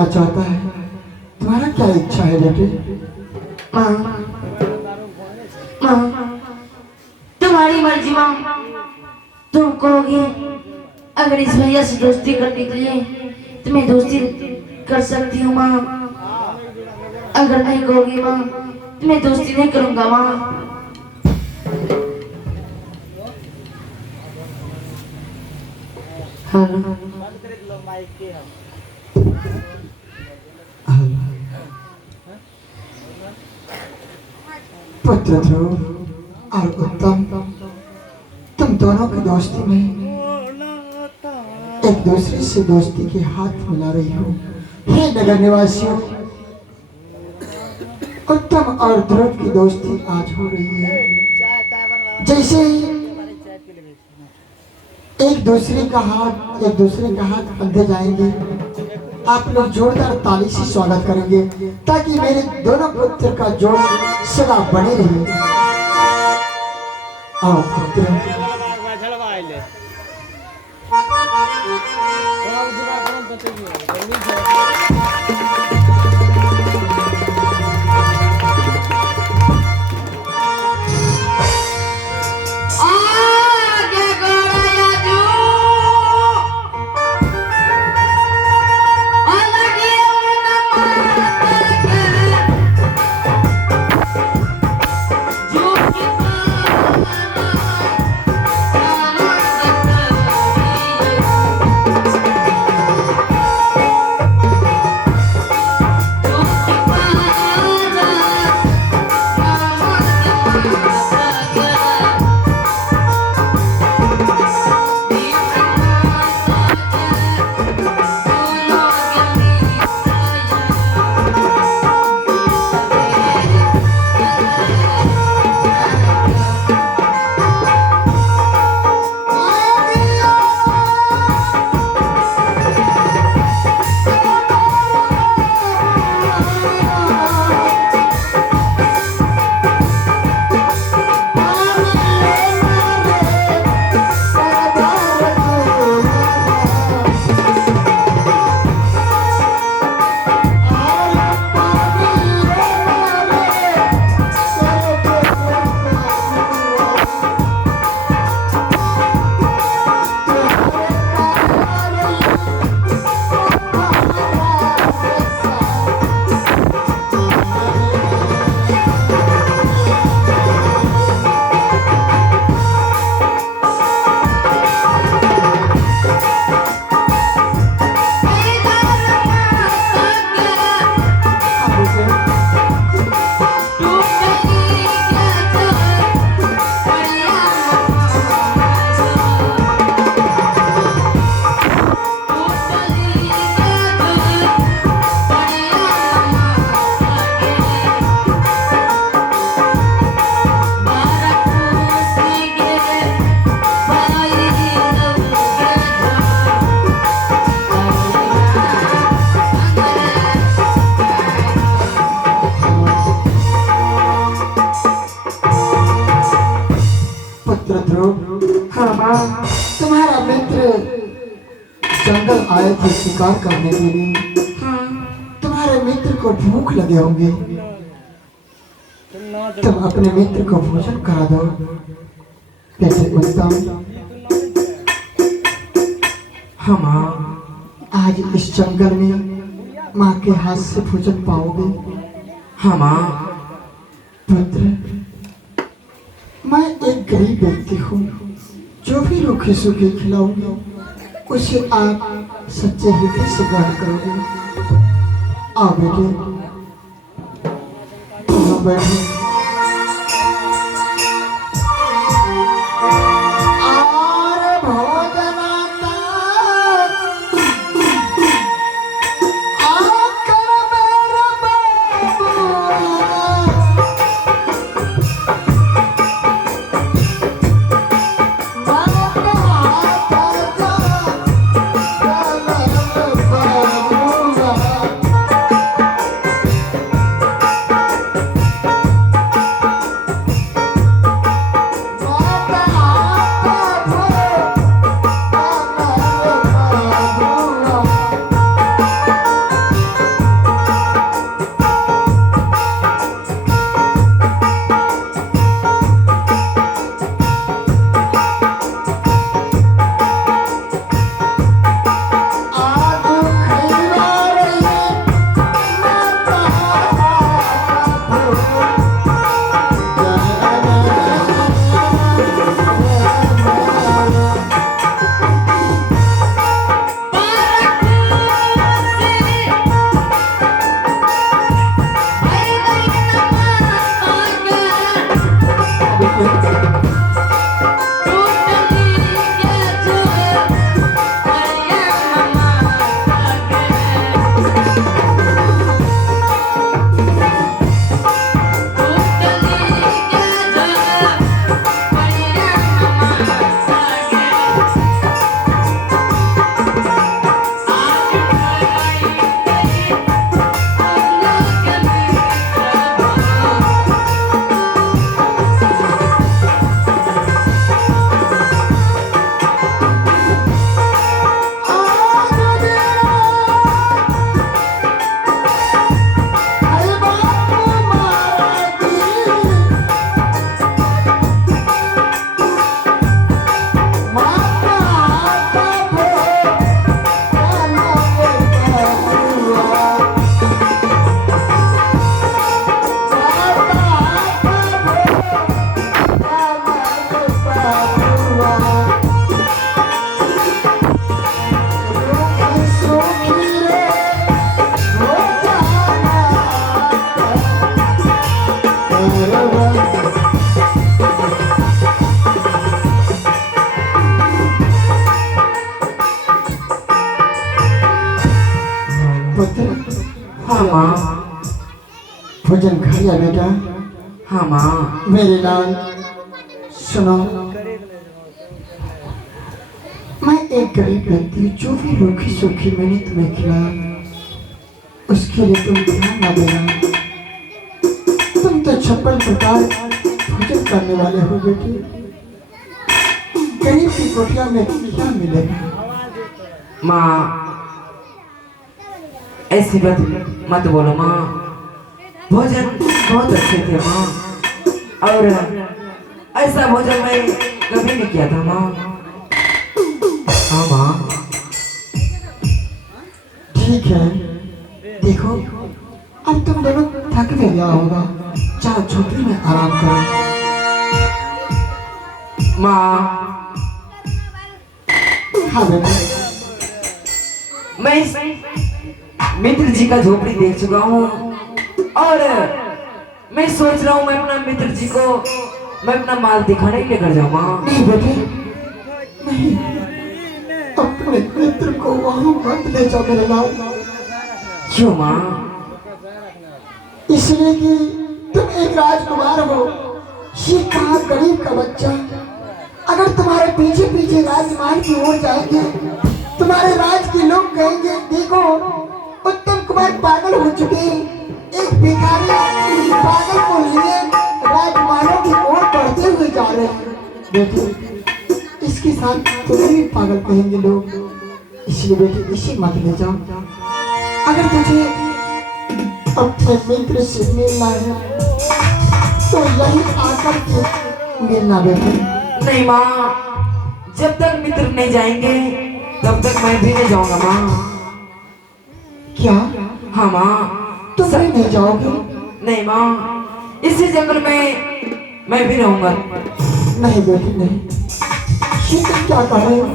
करना चाहता है। तुम्हारा क्या इच्छा है बेटे? माँ, माँ, तुम्हारी मर्जी माँ। तुम कहोगे अगर इस भैया से दोस्ती करने के लिए तो मैं दोस्ती कर सकती हूँ माँ। अगर नहीं कहोगी माँ तो मैं दोस्ती नहीं करूँगा माँ। हाँ पुत्र ध्रुव और उत्तम, तुम दोनों की दोस्ती में एक दूसरे से दोस्ती के हाथ मिला रही हो। हे नगर निवासियों, उत्तम और ध्रुव की दोस्ती आज हो रही है। जैसे एक दूसरे का हाथ बंधे जाएंगे, आप लोग जोरदार ताली से स्वागत करेंगे ताकि मेरे दोनों पुत्र का जोड़ सदा बने रहे। आओ पुत्र। तुम्हारा मित्र जंगल आए थे शिकार करने के लिए। तुम्हारे मित्र को भूख लगे होंगे, तुम अपने मित्र को भोजन करा दो। कैसे उत्तम, हम आज इस जंगल में माँ के हाथ से भोजन पाओगे। हम पुत्र, मैं एक गरीब व्यक्ति हूँ, जो भी रूखी सूखी खिलाऊंगी उसे आप सच्चे हृदय से ग्रहण करोगे। आओ बेटे, बैठो। पुत्र हाँ माँ। भोजन खा लिया बेटा? हाँ माँ। मेरे लाल सुनो, मैं एक गरीब व्यक्ति हूँ, जो भी रूखी सूखी मैंने तुम्हें खिलाया उसके लिए तुम ध्यान ना देना। तुम तो 56 प्रकार भोजन करने वाले हो बेटी, गरीब की कोठिया में क्या मिलेगा? माँ ऐसी बात मत बोलो माँ, भोजन बहुत अच्छे थे माँ, और ऐसा भोजन मैं कभी नहीं किया था माँ। हाँ माँ। ठीक है, देखो अब तुम दोनों थक भी गया होगा, जाओ झोपड़ी में आराम करो। माँ हाँ बेटा, मैं इस मित्र जी का झोपड़ी देख चुका हूँ, और मैं सोच रहा हूँ मैं अपना मित्र जी को मैं अपना माल दिखाने के लिए लेकर जाऊँ माँ। नहीं बेटे नहीं, अपने मित्र को वहां मत ले जाओ मेरे लाल। क्यों माँ? इसलिए कि तुम एक राजकुमार हो, ये कहा गरीब का बच्चा अगर तुम्हारे पीछे पीछे राजकुमार की ओर जाएंगे, तुम्हारे राज के लोग कहेंगे देखो उत्तम कुमार पागल हो चुके हैं, एक भिखारी पागल को लिए राजकुमारों की ओर बढ़ते हुए जा रहे हैं। बेटे इसके साथ तुम्हें भी पागल कहेंगे लोग, इसलिए बेटे इसे मत ले जाओ। अगर तुझे अपने मित्र से मिलना है तो यही आकर के मिलना बेटे। नहीं माँ, जब तक मित्र नहीं जाएंगे तब तक मैं भी नहीं जाऊंगा माँ। क्या? हाँ माँ। तुम भी नहीं जाओगे? नहीं माँ, इसी जंगल में मैं भी रहूंगा। नहीं बेटी नहीं, ये तुम क्या कह रहे हो?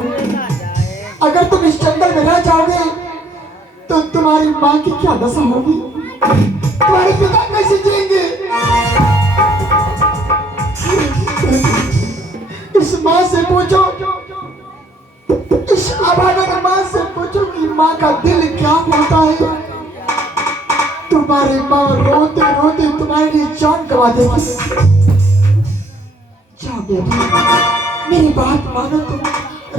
अगर तुम इस जंगल में रह जाओगे तो तुम्हारी माँ की क्या दशा होगी? तुम्हारे पिता कैसे जिएंगे? इस माँ से पूछो, इस अभागन माँ से पूछो कि माँ का दिल क्या होता है। तुम्हारी माँ रोते रोते तुम्हारे लिए जान गवा देगी। जाओ बेटी, मेरी बात मानो, तुम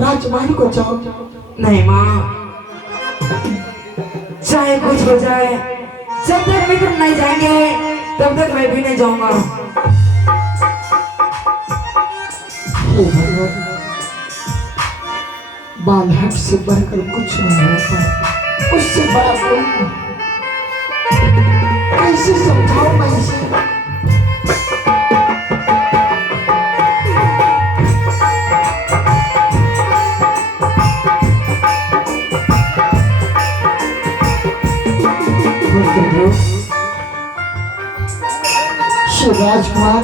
राजकुमारी को जाओ। नहीं माँ, चाहे कुछ हो जाए, जब तक मित्र नहीं जाएंगे तब तक मैं भी नहीं जाऊंगा। हे भगवान, बालहट से बढ़कर कुछ नहीं होता, उससे बड़ा कोई नहीं। कैसे समझाऊं मैं इसे? राजकुमार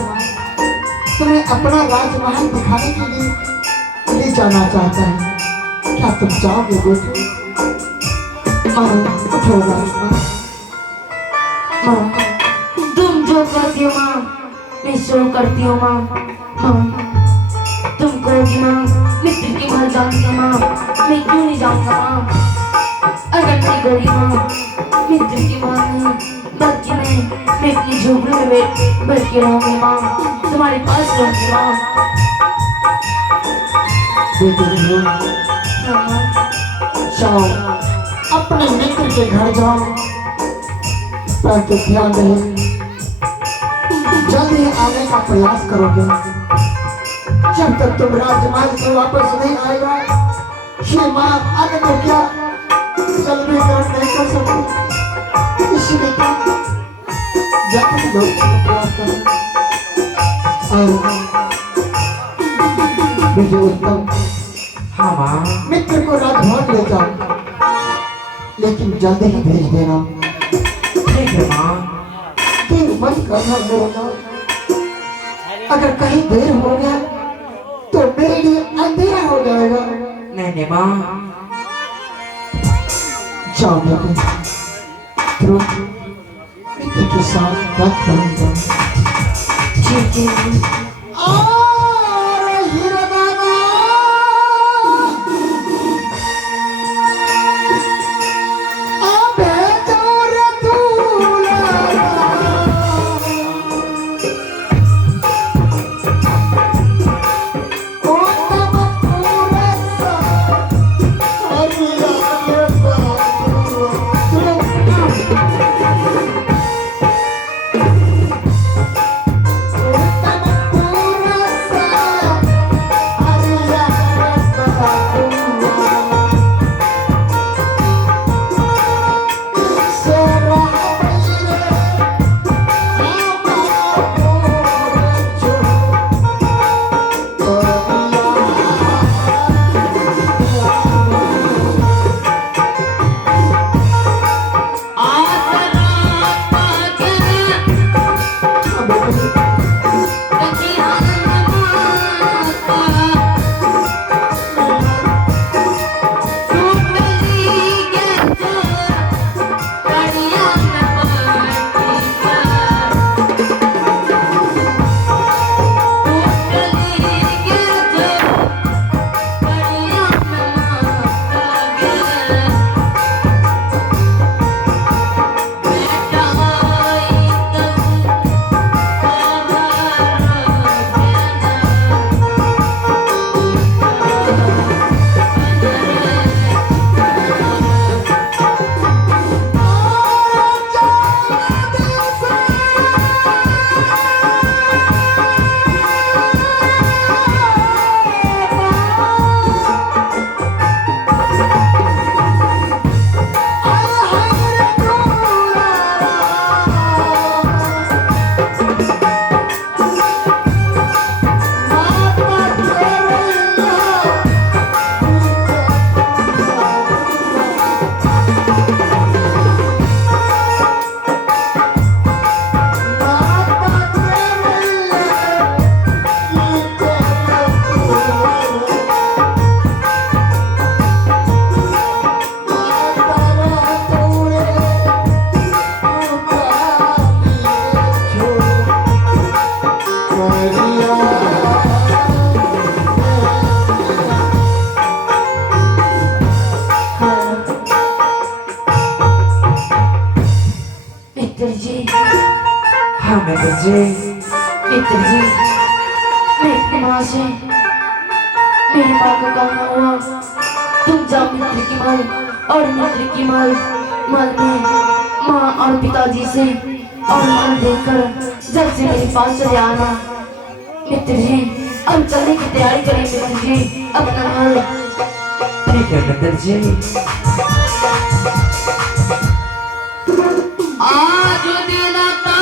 तुम्हें अपना राजमहल दिखाने के लिए ले जाना चाहता है, क्या तुम जाओगे बेटे? उठो राजकुमार। माँ तुम जो करती हो माँ मैं सो करती हूँ माँ। माँ तुम कहोगी माँ मित्र की महल जाऊंगी माँ, मैं क्यों नहीं जाऊंगा माँ? अगर नहीं गई माँ मित्र की महल नहीं, बल्कि मैं अपनी झोपड़ी में बैठ के रहूंगी माँ, तुम्हारे पास रहूंगी माँ। जाओ अपने मित्र के घर जाओ, परंतु ध्यान रहे जल्द ही आने का प्रयास करोगे। जब तक तुम राजकुमार से वापस नहीं आएगा, ये माँ आगे तो क्या जल भी ग्रहण नहीं कर सकती। इसलिए तुम जाकर लोग प्रयास करो। और मुझे उत्तम हाँ माँ। मित्र को राजभवन ले जाओ, लेकिन जल्दी ही भेज देना। ठीक है माँ। देर मत करना मेरे नाम, अगर कहीं देर हो गया तो मेरे लिए अंधेरा हो जाएगा। नहीं नहीं माँ। जाओ बेटे, मित्र के साथ राजभवन जाओ। जी और हिरदाना अबे जोर दूला ओ तब पूरा सा हरिया हाँ मित्र जी, मित्र जी मैं अपनी माँ से मेरी माँ को कहा हुआ तुम जाओ मित्र की माल और मित्र की माल में माँ और पिताजी से और माल देकर जब से मेरे पास चले आना। मित्र जी अब चलने की तैयारी करें मित्र जी अपना माल। ठीक है मित्र जी। आज दिन का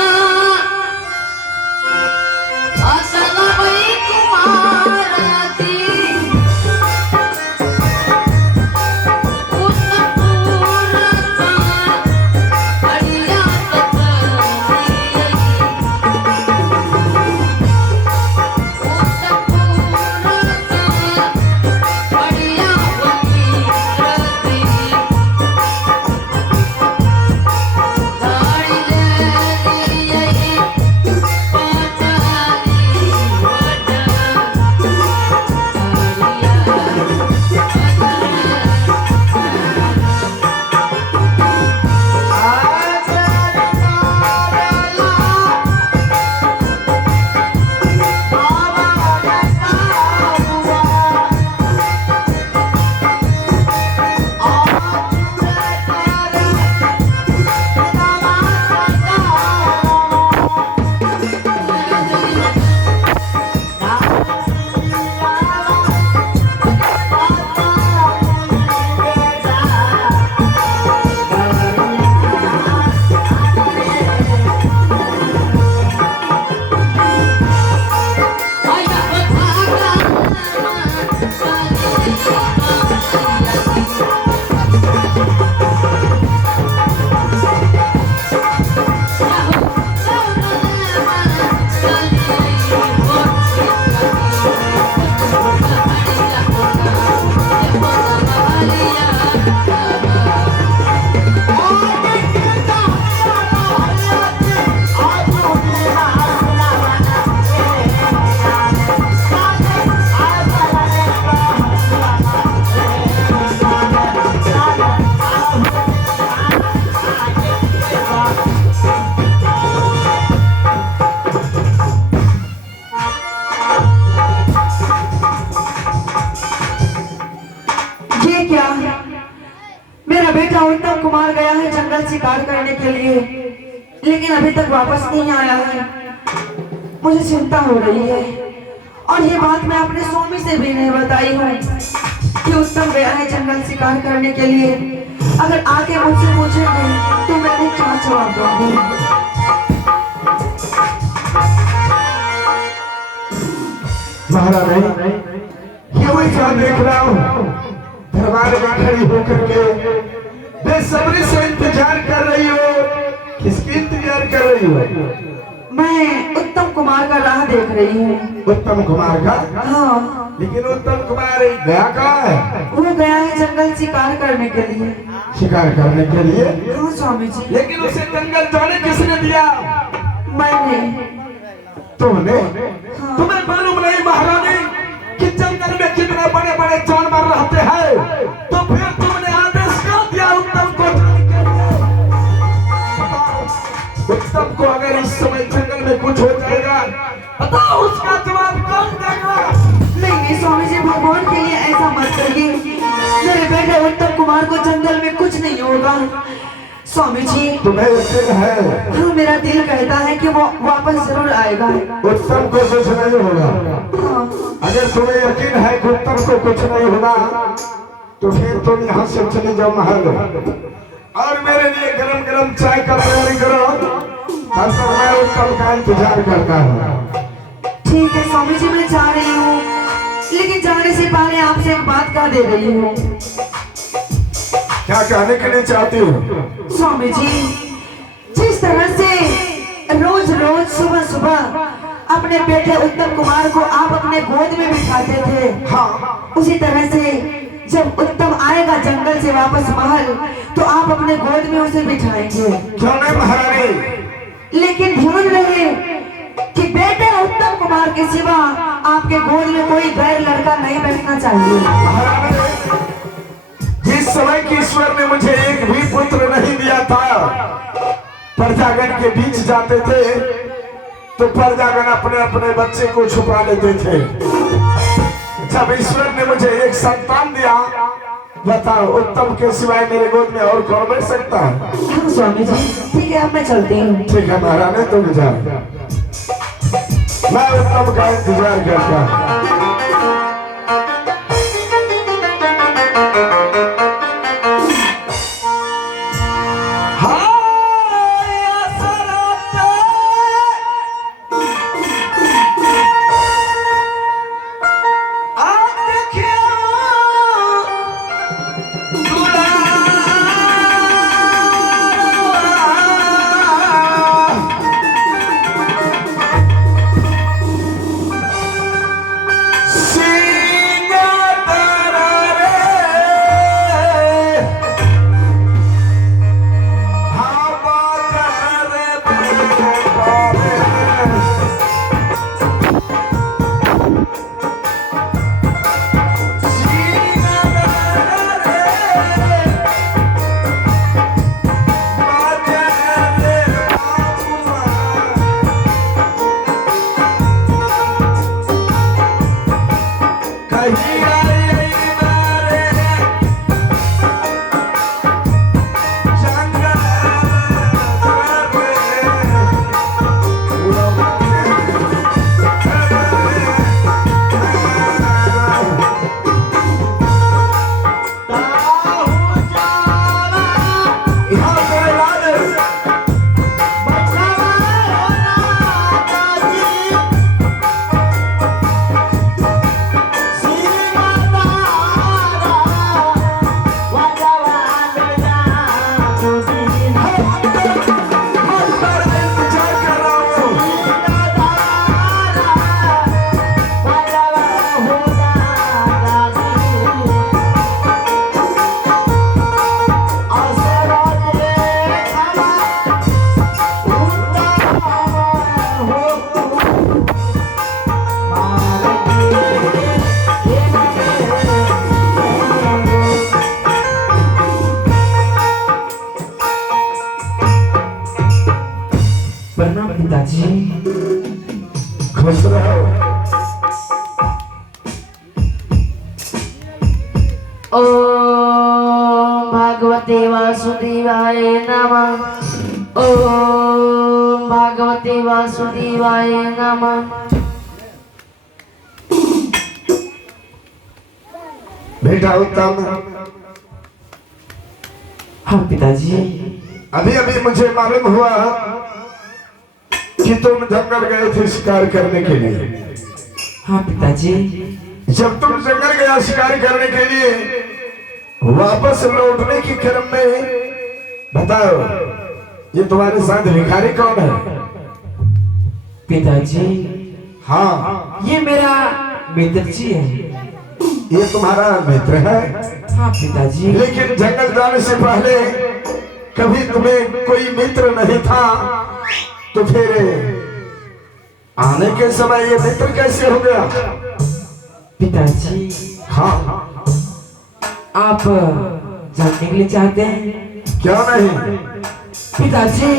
असल वही कुमार थी उस पूरा सा बढ़िया कथनी उस पूरा सा बढ़िया वही रती शिकार करने के लिए, लेकिन अभी तक वापस नहीं आया है। मुझे चिंता हो रही है और ये बात मैं अपने स्वामी से भी नहीं बताई हूँ कि उत्तम गया है जंगल शिकार करने के लिए। अगर आके मुझसे पूछेंगे तो मैंने क्या जवाब दूंगी? महारानी, ये मैं क्या देख रहा हूँ? दरबार में खड़ी होकर के बेसब्री से इंतजार कर रही हो। किसकी इंतजार कर रही हो? मैं उत्तम कुमार का राह देख रही हूँ। उत्तम कुमार का? हाँ, लेकिन उत्तम कुमार गया कहाँ है? वो गया है जंगल शिकार करने के लिए। शिकार करने के लिए? हाँ स्वामी जी। लेकिन उसे जंगल जाने किसने दिया? मैंने। तुमने? हाँ। तुम्हें मालूम नहीं महारानी कि जंगल में कितने बड़े बड़े जानवर रहते हैं? तो फिर तुमने आदेश क्यों दिया उत्तम को जाने के लिए? बताओ, उत्तम को अगर इस समय जंगल में कुछ हो जाएगा, बताओ उसका जवाब कौन देगा? नहीं स्वामी जी, भगवान के लिए ऐसा मत करिए। मेरे बेटे उत्तम कुमार को जंगल में कुछ नहीं होगा। स्वामी जी, तुम्हें यकीन है? हाँ, मेरा दिल कहता है कि वो वापस जरूर आएगा। उत्तम को कुछ नहीं होगा। हाँ। अगर तुम्हें यकीन है कि उत्तम को कुछ नहीं होगा, तो फिर तुम यहाँ से चले जाओ महल और मेरे लिए गरम गरम चाय का तैयारी करो। तब तक मैं उत्तम का इंतजार करता हूँ। ठीक है स्वामी जी, मैं जा रही हूँ, लेकिन जाने से पहले आपसे एक बात कह दे रही हूँ। क्या कहने के लिए चाहती हो? स्वामी जी, जिस तरह से रोज रोज सुबह सुबह अपने बेटे उत्तम कुमार को आप अपने गोद में बिठाते थे, हाँ, उसी तरह से जब उत्तम आएगा जंगल से वापस महल, तो आप अपने गोद में उसे बिठाएंगे। क्यों नहीं महारानी? लेकिन ध्यान रहे कि बेटे उत्तम कुमार के सिवा आपके गोद में कोई गैर लड़का नहीं बैठना चाहिए। महारानी, जिस समय की ईश्वर ने मुझे एक भी पुत्र नहीं दिया था, प्रजागण के बीच जाते थे तो प्रजागण अपने अपने बच्चे को छुपा लेते थे। जब ईश्वर ने मुझे एक संतान दिया, बताओ उत्तम के सिवाय मेरे गोद में और कौन बैठ सकता है? हाँ स्वामी जी, ठीक है, अब मैं चलती हूँ। ठीक है महारानी, तुम जाओ, मैं उत्तम का इंतजार करता हूँ। खुश रहो। ओम भगवते भगवते वासुदेवाय नमः। ओम भगवते वासुदेवाय नमः। बेटा उत्तम, हाँ पिताजी। अभी अभी मुझे मालूम हुआ कि तुम जंगल गए थे शिकार करने के लिए। हाँ पिताजी। जब तुम जंगल गया शिकार करने के लिए, वापस लौटने के क्रम में बताओ, ये तुम्हारे साथ भिखारी कौन है? पिताजी हाँ, ये मेरा मित्र जी है। ये तुम्हारा मित्र है। हाँ पिताजी। लेकिन जंगल जाने से पहले कभी तुम्हें कोई मित्र नहीं था, तो फिर आने के समय ये मित्र कैसे हो गया? पिताजी हाँ, आप जानने के लिए चाहते हैं? क्या नहीं? पिताजी,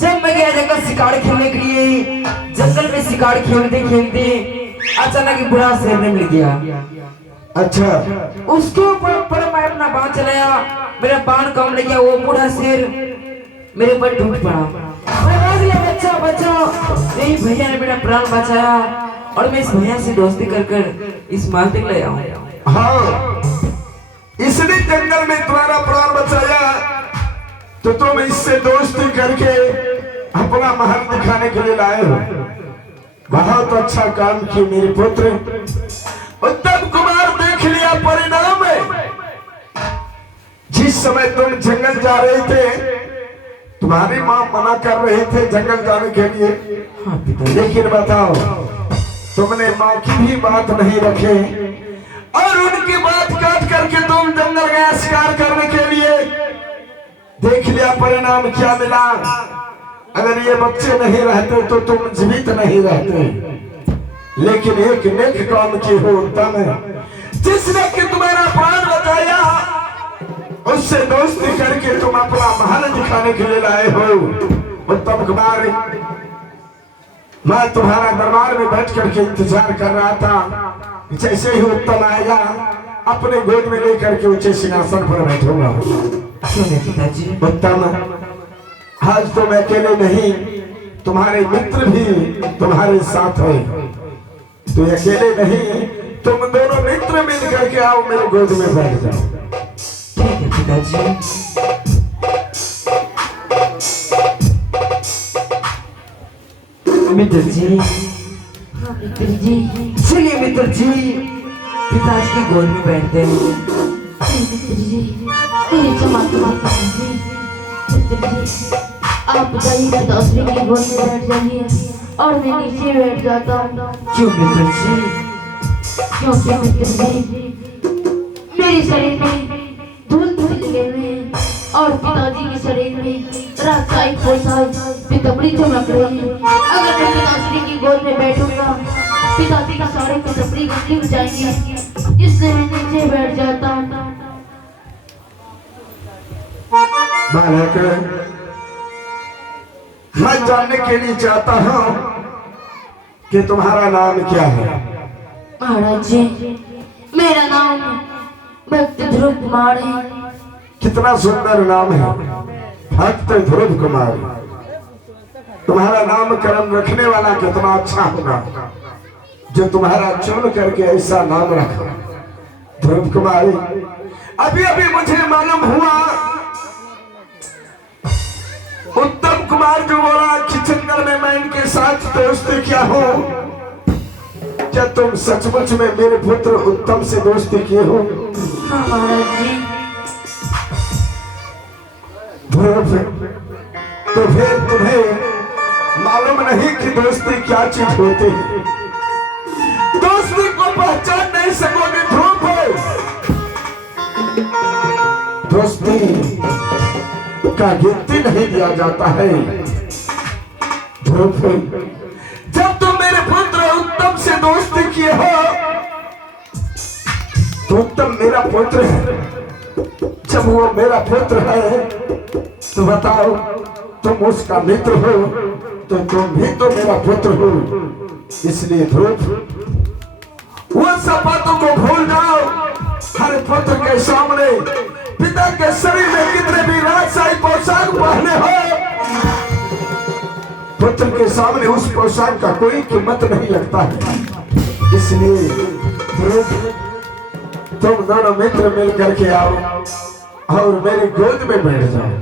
जब मैं गया जंगल शिकार खेलने के लिए, जंगल में शिकार खेलते खेलते अचानक एक बुरा शेर ने मिल गया। अच्छा, उसके ऊपर मैं अपना बाण चलाया, मेरा बाण कम लग गया, वो बूढ़ा शेर मेरे पर टूट पड़ा। मैं भाग लिया, बच्चा बच्चा। यही भैया ने मेरा प्राण बचाया और मैं इस भैया से दोस्ती कर कर इस माल तक ले आया। हाँ, इसने जंगल में तुम्हारा प्राण बचाया, तो तुम इससे दोस्ती करके अपना महल दिखाने के लिए लाए हो। बहुत अच्छा काम किए मेरे पुत्र। उत्तम कुमार, देख लिया परिणाम है। जिस समय तुम जंगल जा रहे थे, तुम्हारी माँ मना कर रहे थे जंगल जाने के लिए। हाँ पिताजी। लेकिन बताओ, तुमने माँ की भी बात नहीं रखे और उनकी बात काट करके तुम जंगल गया शिकार करने के लिए। देख लिया परिणाम क्या मिला। अगर ये बच्चे नहीं रहते तो तुम जीवित नहीं रहते। लेकिन एक नेक काम की हो उत्तम है, जिसने कि तुम्हारा प्राण बचाया, उससे दोस्ती करके तुम अपना महल दिखाने के लिए लाए हो। उत्तम कुमार, मैं तुम्हारा दरबार में बैठ करके इंतजार कर रहा था, जैसे ही उत्तम आएगा अपने गोद में लेकर के ऊंचे सिंहासन पर बैठूंगा। सुनिए पिताजी। उत्तम, आज तुम अकेले नहीं, तुम्हारे मित्र भी तुम्हारे साथ है। तो अकेले नहीं, तुम दोनों मित्र मिल करके आओ, मेरे गोद में बैठ जाओ। ठीक है पिताजी। मित्र जी। हाँ मित्र जी। चलिए मित्र जी, पिताजी की गोद में बैठते हैं। मित्र जी, मेरी क्षमा कीजिए। मित्र जी, आप बताइए, पिताश्री की गोद में बैठ जाइए और मैं नीचे बैठ जाता हूँ। क्यों मित्र जी? क्योंकि मित्र जी, मेरे शरीर में धूल लगे हुए हैं और पिताजी के शरीर में राजशाही पोशाक पितबड़ी चमक रही है। अगर मैं पिताश्री की गोद में बैठूंगा, पिताजी का सारे पितबड़ी गंदी हो जाएंगे, इसलिए मैं नीचे बैठ जाता हूँ। बालक, मैं जानने के लिए चाहता हूँ कि तुम्हारा नाम क्या है? महाराज जी, मेरा नाम भक्त ध्रुव कुमार है। कितना सुंदर नाम है, भक्त ध्रुव कुमार। तुम्हारा नामकरण रखने वाला कितना अच्छा होगा, जो तुम्हारा चुन करके ऐसा नाम रखा, ध्रुव कुमारी। अभी अभी मुझे मालूम हुआ, उत्तम कुमार जो बोला कि जंगल में मैं इनके साथ दोस्ती किया हूँ, क्या तुम सचमुच में मेरे पुत्र उत्तम से दोस्ती किए हो? हाँ महाराज जी। ध्रुव, तो फिर तुम्हें मालूम नहीं कि दोस्ती क्या चीज होती है? दोस्ती को पहचान नहीं सकोगे ध्रुव। दोस्ती का गिनती नहीं दिया जाता है ध्रुव। जब तुम मेरे पुत्र उत्तम से दोस्ती किए हो, तो उत्तम मेरा पुत्र है। जब वो मेरा पुत्र है, तो बताओ, तुम उसका मित्र हो, तो तुम भी तो मेरा पुत्र हो। इसलिए ध्रुव, वो सब बातों को भूल जाओ। हर पुत्र के सामने पिता के शरीर में कितने भी राजशाही पोशाक पहने हो, पुत्र के सामने उस पोशाक का कोई कीमत नहीं लगता है। इसलिए तुम दोनों मित्र मिल करके आओ और मेरी गोद में बैठ जाओ।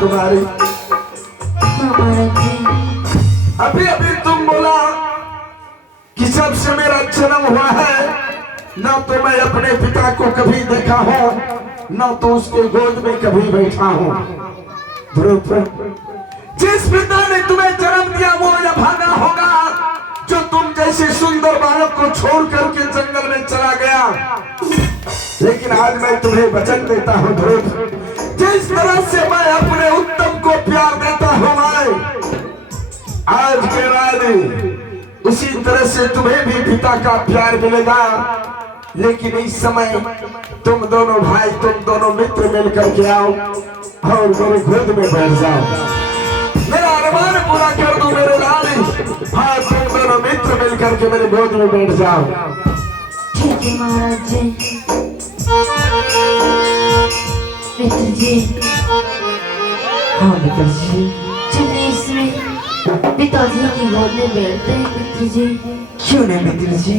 तुम्हारी अभी अभी तुम बोला कि जब से मेरा जन्म हुआ है न तो मैं अपने पिता को कभी देखा हूं, न तो उसके गोद में कभी बैठा हूं। जिस पिता ने तुम्हें जन्म दिया वो या भागा होगा जो तुम जैसे सुंदर बालक को छोड़ करके जंगल में चला गया। लेकिन आज मैं तुम्हें वचन देता हूं ध्रुव, जिस तरह से मैं अपने उत्तम को प्यार देता हूं आज के बाद उसी तरह से तुम्हें भी पिता का प्यार मिलेगा। लेकिन इस समय तुम दोनों भाई, तुम दोनों मित्र मिलकर के आओ और मेरे गोद में बैठ जाओ। मेरा अरमान पूरा कर दो मेरे लाली। हाँ, तुम दोनों मित्र मिलकर के मेरे गोद में बैठ जाओ। ठीक है महाराज जी। मित्र जी। हाँ मित्र जी। चलिए इसमें पिताजी की गोद में बैठते हैं मित्र जी। क्यों नहीं मित्र जी।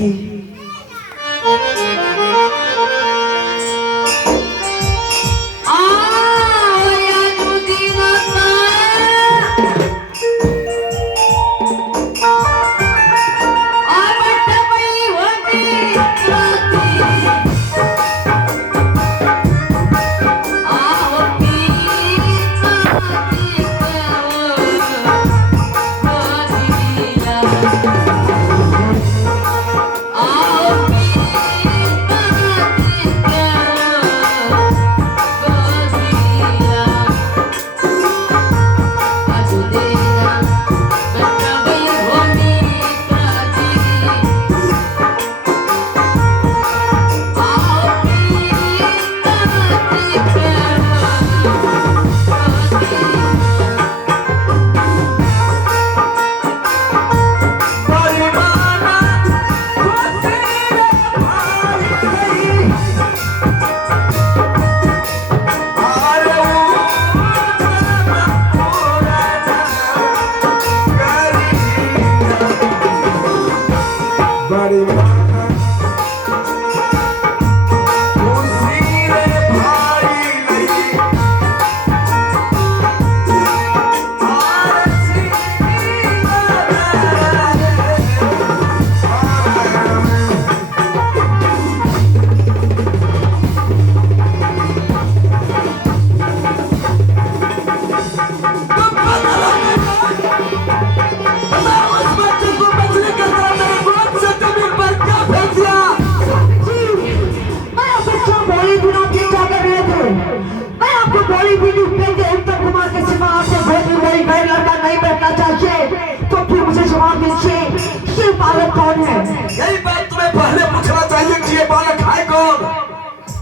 बालक कौन है? यही बात तुम्हें पहले पूछना चाहिए कि ये बालक है कौन।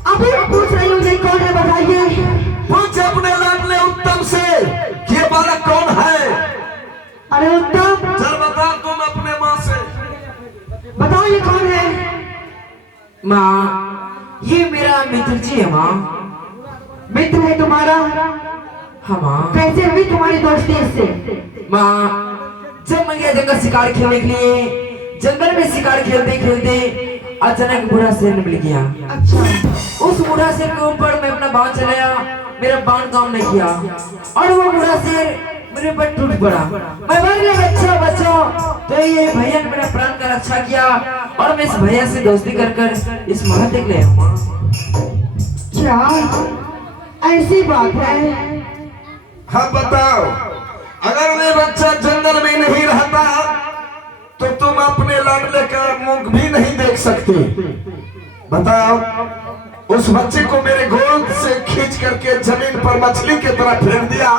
अभी मैं पूछ रही हूँ, ये कौन है बताइए। पूछ अपने लाडले उत्तम से कि ये बालक कौन है। अरे उत्तम, चल बता तुम अपने माँ से। बताओ ये कौन है? माँ, ये मेरा मित्र जी है माँ। मित्र है तुम्हारा? हाँ माँ। कैसे हुई तुम्हारी दोस्ती इससे? माँ, जब मैं गया जंगल शिकार खेलने के लिए, जंगल में शिकार खेलते खेलते अचानक बूढ़ा शेर मिल गया। अच्छा। उस बूढ़ा शेर के ऊपर मैं अपना बाण चलाया, मेरा बाण काम नहीं किया और वो बूढ़ा शेर मेरे पर टूट पड़ा। मैं मर गया। बच्चा बच्चा, तो ये भैया ने मेरा प्राण का रक्षा किया और मैं इस भैया से दोस्ती कर कर इस महल तक ले आया। क्या ऐसी बात है? हाँ बताओ, अगर मैं बच्चा जंगल में नहीं रहता तो तुम अपने लाडले का मुख भी नहीं देख सकते। बताओ, उस बच्चे को मेरे गोद से खींच करके जमीन पर मछली की तरह फेंक दिया,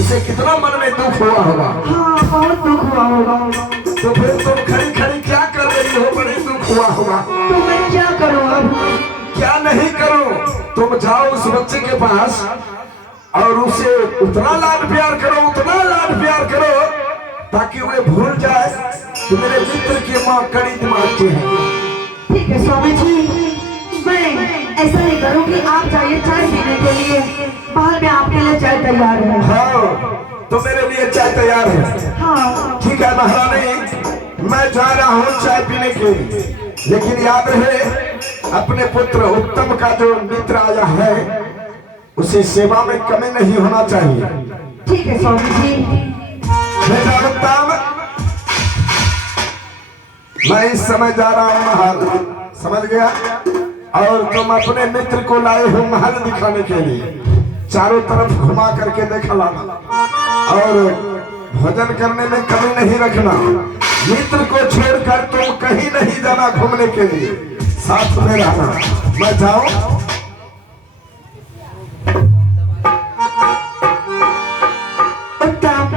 उसे कितना मन में दुख हुआ होगा। हाँ, बहुत दुख हुआ होगा। तो फिर तुम खड़ी खड़ी क्या कर रही हो? बड़ी दुख हुआ होगा। तो मैं क्या करूँ अब? क्या नहीं करो, तुम जाओ उस बच्चे के पास और उसे उतना लाड प्यार करो, उतना लाड प्यार करो ताकि वे भूल जाए कि मेरे मित्र की माँ कड़ी दिमाग की है। ठीक है स्वामी जी, मैं ऐसा ही करूँगी। आप जाइए चाय पीने के लिए, बाहर में आपके लिए चाय तैयार है। हाँ, तो मेरे लिए चाय तैयार है। हाँ ठीक है महारानी, मैं जा रहा हूँ चाय पीने के लिए, लेकिन याद रहे अपने पुत्र उत्तम का जो मित्र आया है उसे सेवा में कमी नहीं होना चाहिए। ठीक है स्वामी जी। बेटा उत्तम, मैं इस समय जा रहा हूँ महल, समझ गया? और तुम अपने मित्र को लाए हो महल दिखाने के लिए, चारों तरफ घुमा करके देखा लाना और भोजन करने में कमी नहीं रखना। मित्र को छोड़कर तुम कहीं नहीं जाना घूमने के लिए, साथ में रहना। मैं जाऊं? उत्तम।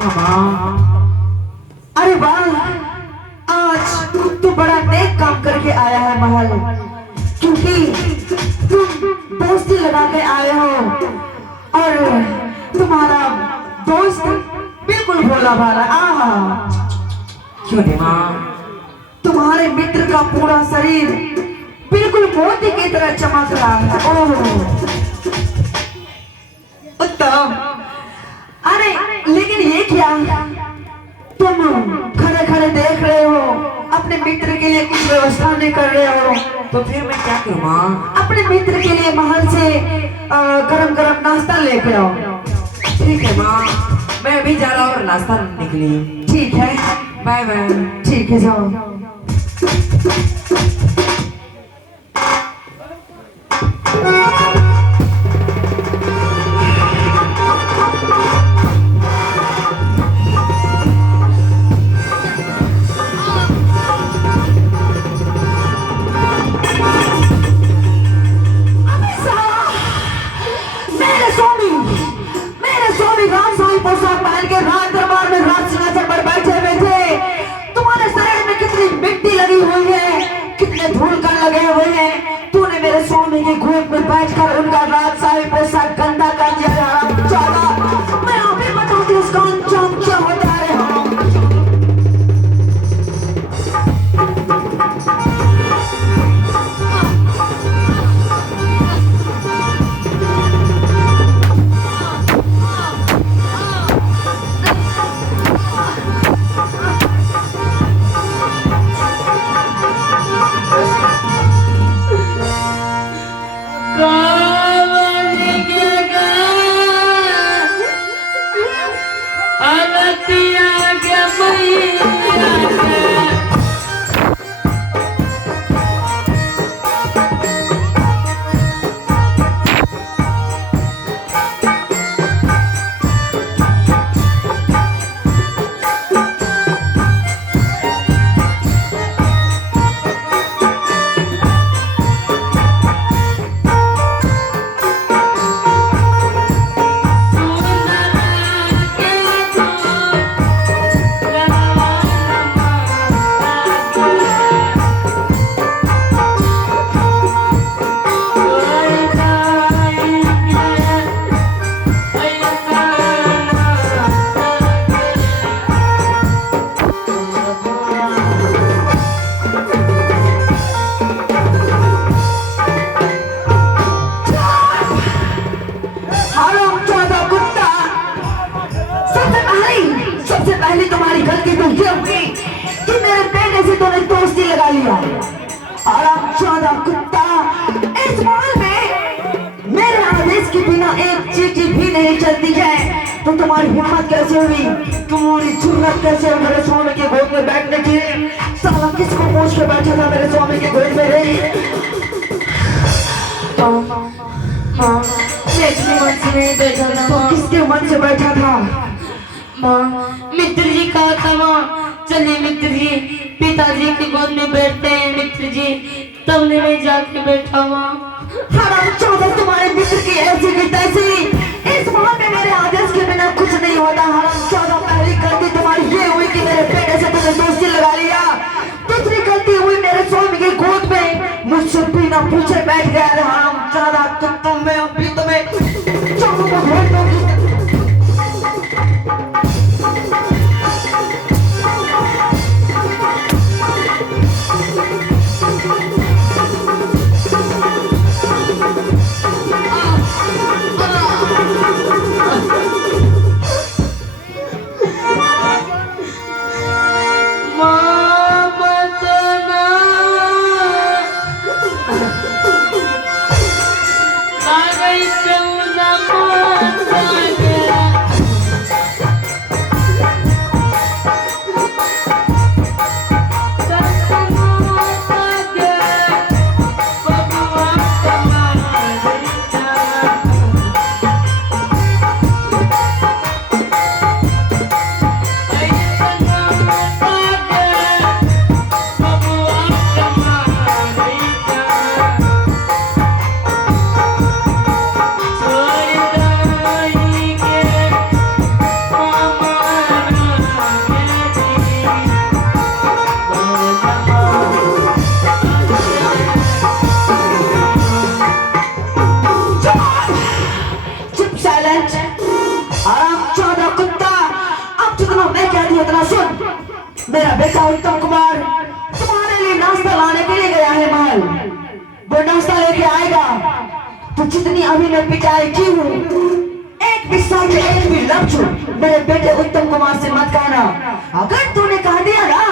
हाँ। अरे वाह, आज तू बड़ा नेक काम करके आया है महल, क्योंकि तुम दोस्ती लगा के आए हो और तुम्हारा दोस्त बिल्कुल भोला भाला। आहा, क्यों नहीं माँ? तुम्हारे मित्र का पूरा शरीर बिल्कुल मोती की तरह चमक रहा है। ओह उत्तम, अरे लेकिन ये क्या, तुम खड़े खड़े देख रहे हो, अपने मित्र के लिए कुछ व्यवस्था नहीं कर रहे हो। तो फिर मैं क्या करूँ माँ? अपने मित्र के लिए महल से गरम गरम नाश्ता लेके आओ। ठीक है माँ, मैं अभी जा रहा हूँ नाश्ता करने के लिए। ठीक है, बाय बाय। ठीक है, जाओ। मेरे स्वामी राम स्वामी पोशाक पहन के राज दरबार में राज सिंहासन पर बैठे हुए थे। तुम्हारे शरीर में कितनी मिट्टी लगी हुई है, कितने धूल कण लगे हुए हैं। तूने मेरे स्वामी के गोद में बैठकर लगा लिया। हरामजादा कुत्ता, इस महल में मेरे आदेश के बिना एक चींटी भी नहीं चलती है। तो तुम्हारी हिम्मत कैसे हुई, तुम्हारी जुर्रत कैसे हुई मेरे स्वामी के गोद में बैठने की? साला किसको पूछ के बैठा था मेरे स्वामी के गोद में रे? माँ मैं अपने मन से नहीं बैठा था माँ। किसके मन से बैठा था? माँ मित्र जी कहा था माँ, चलिए मित्र जी पिताजी के गोद में बैठते हैं मित्र जी, तब ने मैं जाके बैठा माँ। हरामजादा, तुम्हारे मित्र की ऐसी की तैसी, इस महल में मेरे आदेश के बिना कुछ नहीं होता। हरामजादा, पहली गलती तुम्हारी ये हुई कि मेरे बेटे से तुमने दोस्ती लगा लिया। दूसरी गलती हुई मेरे स्वामी के गोद में मुझसे बिना पूछे बैठ गया। हरामजादा, तुम मैं अभी तुम्हें चाकू में घोट दूंगी। मेरा बेटा उत्तम कुमार तुम्हारे लिए नाश्ता लाने के लिए गया है महल। वो नाश्ता लेके आएगा। तो जितनी अभी मैं पिटाई की हूँ, एक भी साथ एक भी लफ्ज मेरे बेटे उत्तम कुमार से मत कहना। अगर तूने कह दिया ना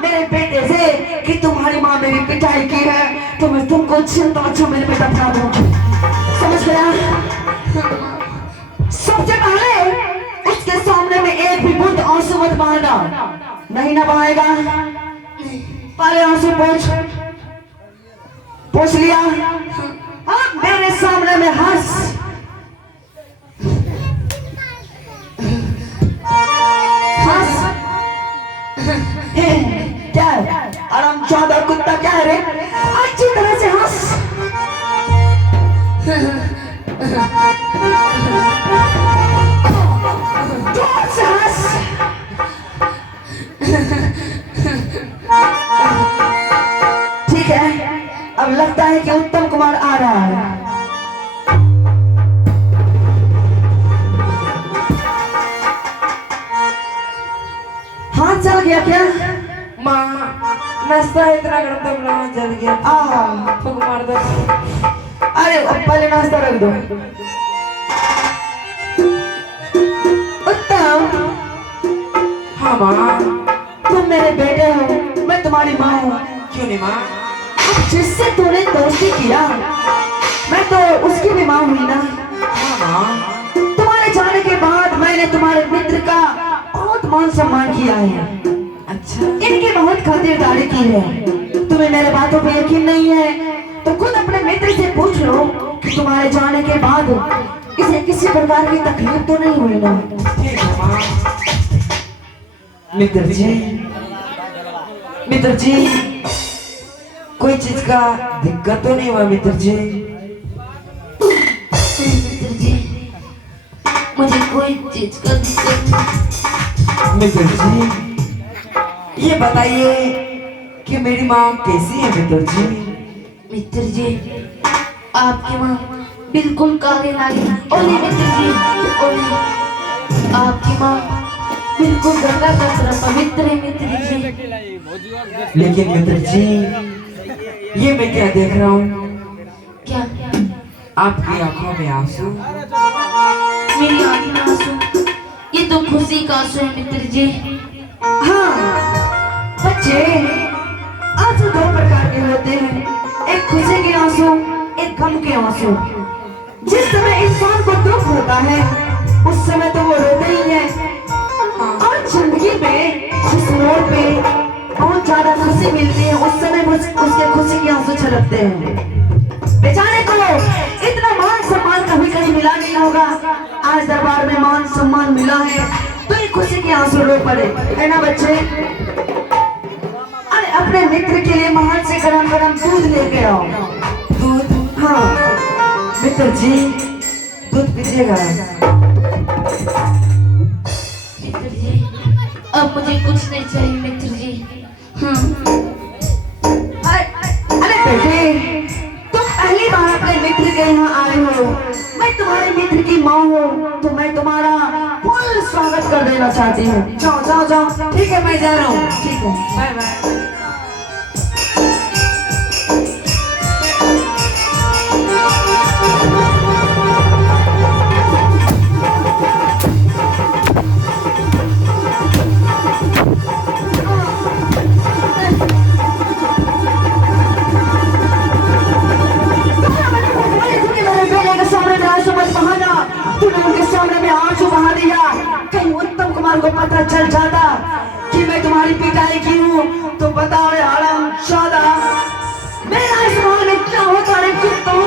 मेरे बेटे से कि तुम्हारी माँ मेरी पिटाई की है, तो मैं तुमको अच्छा मेरे बेटा बता दूंगी। समझ गया? सबसे पहले उसके सामने में एक भी बूंद आंसू मत बहाना। नहीं ना बहाएगा? पहले आंसू पोंछ लिया। अब मेरे सामने में हंस। हंस। क्या हरामजादा कुत्ता, क्या है रे? अच्छी तरह से हंस। जोर से हंस। ठीक है, अब लगता है कि उत्तम कुमार आ रहा है। हाथ चल गया क्या? माँ नाश्ता इतना करता बना जल गया। फूक मार दो। अरे पहले नाश्ता रख दो। उत्तम। हाँ माँ। तुम मेरे बेटे हो, मैं तुम्हारी माँ हूँ। क्यों नहीं माँ? जिससे तूने दोस्ती किया, मैं तो उसकी भी माँ हुई ना। हाँ माँ। तुम्हारे जाने के बाद मैंने तुम्हारे मित्र का बहुत मान सम्मान किया है। अच्छा। इनकी बहुत खातिरदारी की है। तुम्हें मेरे बातों पे यकीन नहीं है तो खुद अपने मित्र से पूछ लो कि तुम्हारे जाने के बाद इसे किसी प्रकार की तकलीफ तो नहीं हुई ना? ठीक है माँ। मित्र जी कोई चीज का दिक्कत तो नहीं हुआ मित्र जी? मित्र जी मुझे कोई चीज का दिक्कत नहीं। मित्र जी ये बताइए कि मेरी माँ कैसी है मित्र जी? मित्र जी आपकी माँ बिल्कुल काले लागे। ओले मित्र जी ओले, आपकी माँ बिल्कुल गंगा का तरह पवित्र है मित्र जी। लेकिन मित्र जी ये मैं क्या देख रहा हूँ? क्या? आपकी आंखों में आंसू। मेरी आंखों में आंसू? ये तो खुशी का आंसू है मित्र जी। हाँ बच्चे, आज आंसू। जिस समय इंसान को दुख होता है उस समय तो वो रोता ही है, और जिंदगी में जिस मोड़ पे बहुत ज्यादा खुशी मिलती है उस समय उसके खुशी के आंसू छलकते हैं। बेचारे को इतना मान सम्मान कभी कहीं मिला नहीं होगा, आज दरबार में मान सम्मान मिला है तो ये खुशी के आंसू रो पड़े, है ना बच्चे? अरे अपने मित्र के लिए महल से गरम गरम दूध लेके आओ। दूध? हाँ मित्र जी, दूध पीजिएगा। मित्र जी, अब मुझे कुछ नहीं चाहिए मित्र जी। अरे बेटे, तुम पहली बार अपने मित्र के यहाँ आए हो, मैं तुम्हारे मित्र की माँ हूँ तो मैं तुम्हारा फुल स्वागत कर देना चाहती हूँ। जाओ जाओ जाओ। ठीक है, मैं जा रहा हूँ। ठीक है, बाय बाय। उत्तम कुमार को पता चल जाता कि मैं तुम्हारी पिटाई की हूँ तो बताओ हरामजादा, मेरा इस महल में क्या होता है कुत्तों?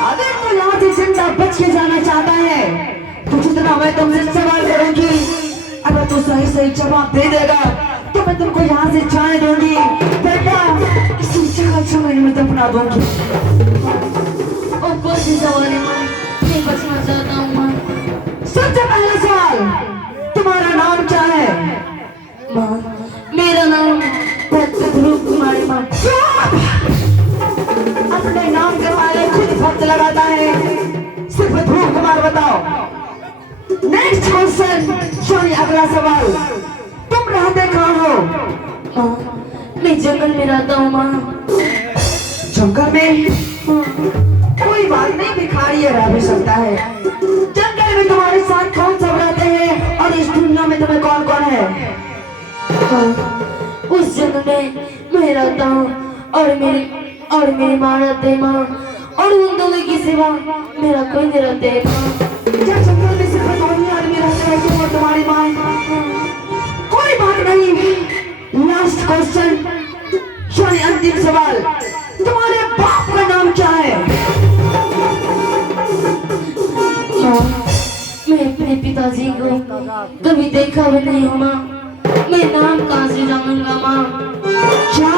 अगर तू यहाँ से जिंदा बच के जाना चाहता है तो जितना मैं तुमसे सवाल करूंगी, अगर तू सही सही जवाब दे देगा तो मैं तुमको यहाँ से जाने दूंगी, बेटा किसी जगह जमीन में दफना दूंगी। और कौन सी सवाल है माँ? नहीं बचना चाहता हूँ माँ। सबसे पहला सवाल, तुम्हारा नाम क्या है? माँ, मेरा नाम ध्रुव कुमारी माँ। अपने नाम के पहले खुद भक्त लगाता है, सिर्फ ध्रुव कुमार बताओ। नेक्स्ट क्वेश्चन, यानी अगला सवाल, तुम रहते कहाँ हो? माँ, मैं जंगल में रहता हूँ माँ। जंगल में? कोई बात नहीं, भिखारी रह भी सकता है। जंगल में तुम्हारे साथ कौन सब रहते हैं और इस दुनिया में तुम्हें कौन कौन है? उस जंगल में मैं रहता हूँ और मेरी माँ रहते हैं माँ, और उन दोनों की सिवा मेरा कोई नहीं रहते है माँ। क्या जंगल में सिर्फ दो ही आदमी रहते हैं, तुम और तुम्हारी माँ? कोई बात नहीं। लास्ट क्वेश्चन, यानी अंतिम सवाल, तुम्हारे बाप का नाम क्या है? माँ, मैं अपने पिताजी को कभी देखा भी नहीं हूँ माँ, मैं नाम कहाँ से जानूंगा माँ? क्या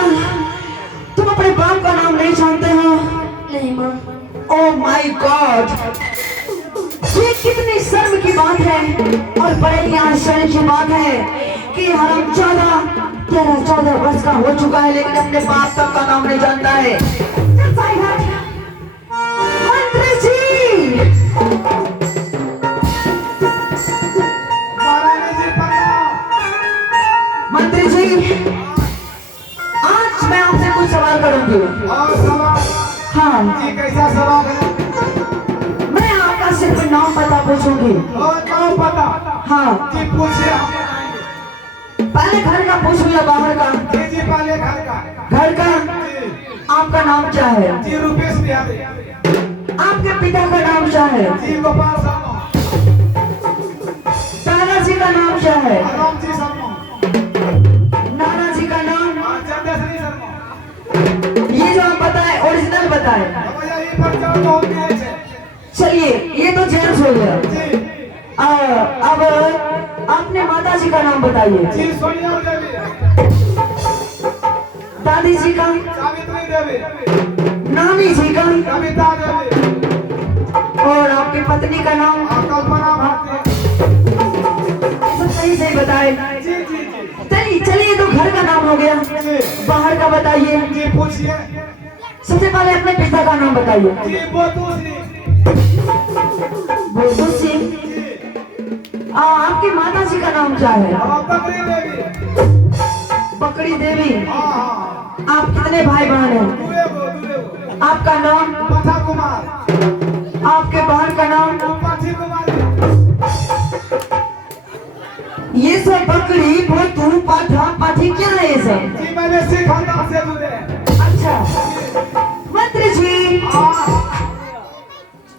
तुम अपने बाप का नाम नहीं जानते हो? नहीं माँ। ओह माय गॉड, ये कितनी शर्म की बात है और बड़े ही आश्चर्य की बात है कि हरामजादा 13-14 वर्ष का हो चुका है लेकिन अपने बाप तक का नाम नहीं जानता है। मंत्री जी, मंत्री जी, आज मैं आपसे कुछ सवाल करूंगी। हाँ, कैसा सवाल है? मैं आपका सिर्फ नाम पता पूछूंगी। नाम पता? हाँ, जी पूछिए, हम बताएंगे। पहले घर का पूछो या बाहर का? जी जी पहले घर का। घर का। जी आपका नाम क्या है? जी रुपेश बिहारी। आपके पिता का नाम क्या है? जी गोपाल शर्मा। दादाजी का नाम क्या है? राम जी शर्मा। नाना जी का नाम? चंद्रश्री शर्मा। ये जो आप बताए ओरिजिनल बताए। भैया ये पर जाओ बहुत तेज है। चलिए ये तो जेंट्स हो गया। जी अब आपने माता जी का नाम बताइए। जी सोनिया देवी। दादी जी का? सावित्री देवी। नानी जी का? कविता देवी। और आपकी पत्नी का नाम? कल्पना भारती। ये सब सही सही बताए। जी जी जी चलिए चलिए तो घर का नाम हो गया। जी बाहर का बताइए। जी पूछिए। सबसे पहले अपने पिता का नाम बताइए। जी बोतूसी। बोलू सिंह। आपकी माता जी का नाम क्या है? बकरी देवी। बकरी देवी। हाँ हाँ आप कितने भाई बहन हैं? दुएगो। आपका नाम? पथा कुमार। आपके बहन का नाम? पाठी कुमारी। ये सब बकरी बोतू पाठा पाठी क्या है ये सब? जी मैंने सिख खानदान से जुड़े। अच्छा मंत्री जी,